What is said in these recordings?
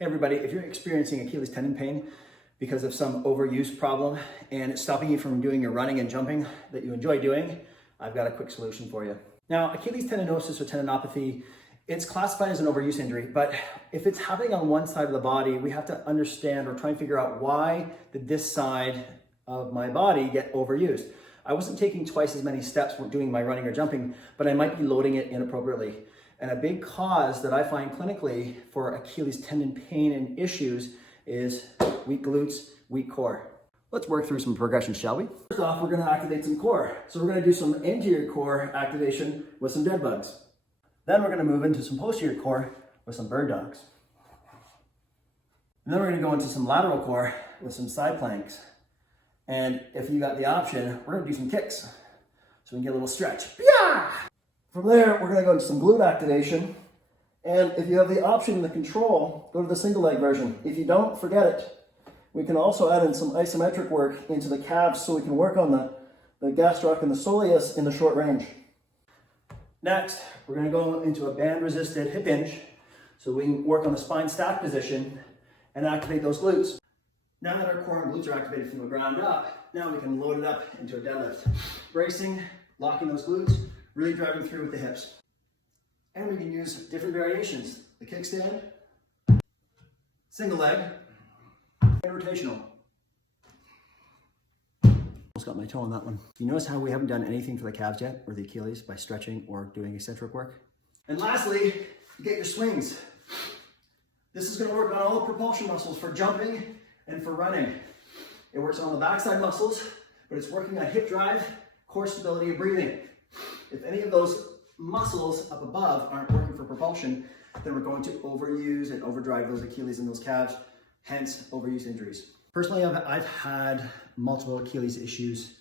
Hey everybody, if you're experiencing Achilles tendon pain because of some overuse problem and it's stopping you from doing your running and jumping that you enjoy doing, I've got a quick solution for you. Now, Achilles tendinosis or tendinopathy, it's classified as an overuse injury, but if it's happening on one side of the body, we have to understand or try and figure out why did this side of my body get overused. I wasn't taking twice as many steps when doing my running or jumping, but I might be loading it inappropriately. And a big cause that I find clinically for Achilles tendon pain and issues is weak glutes, weak core. Let's work through some progressions, shall we? First off, we're gonna activate some core. So we're gonna do some anterior core activation with some dead bugs. Then we're gonna move into some posterior core with some bird dogs. And then we're gonna go into some lateral core with some side planks. And if you got the option, we're gonna do some kicks. So we can get a little stretch. Yeah! From there, we're gonna go into some glute activation. And if you have the option and the control, go to the single leg version. If you don't, forget it. We can also add in some isometric work into the calves so we can work on the gastroc and the soleus in the short range. Next, we're gonna go into a band-resisted hip hinge so we can work on the spine stack position and activate those glutes. Now that our core and glutes are activated from the ground up, now we can load it up into a deadlift. Bracing, locking those glutes, really driving through with the hips. And we can use different variations. The kickstand, single leg, and rotational. Almost got my toe on that one. You notice how we haven't done anything for the calves yet, or the Achilles, by stretching or doing eccentric work? And lastly, you get your swings. This is gonna work on all the propulsion muscles for jumping and for running. It works on the backside muscles, but it's working on hip drive, core stability, and breathing. If any of those muscles up above aren't working for propulsion, then we're going to overuse and overdrive those Achilles and those calves, hence overuse injuries. Personally, I've had multiple Achilles issues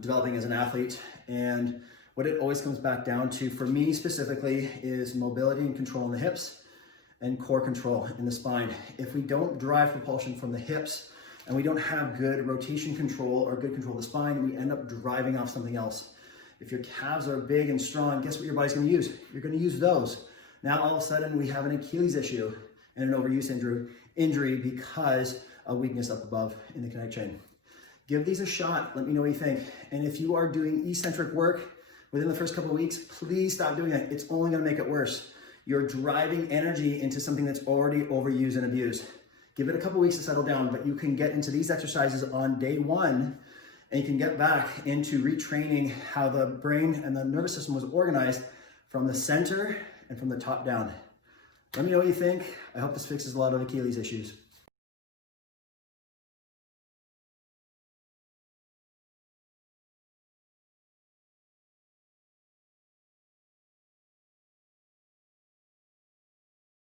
developing as an athlete, and what it always comes back down to, for me specifically, is mobility and control in the hips and core control in the spine. If we don't drive propulsion from the hips and we don't have good rotation control or good control of the spine, we end up driving off something else. If your calves are big and strong, guess what your body's gonna use? You're gonna use those. Now all of a sudden we have an Achilles issue and an overuse injury because of weakness up above in the connect chain. Give these a shot, let me know what you think. And if you are doing eccentric work within the first couple of weeks, please stop doing it. It's only gonna make it worse. You're driving energy into something that's already overused and abused. Give it a couple of weeks to settle down, but you can get into these exercises on day one and you can get back into retraining how the brain and the nervous system was organized from the center and from the top down. Let me know what you think. I hope this fixes a lot of Achilles issues.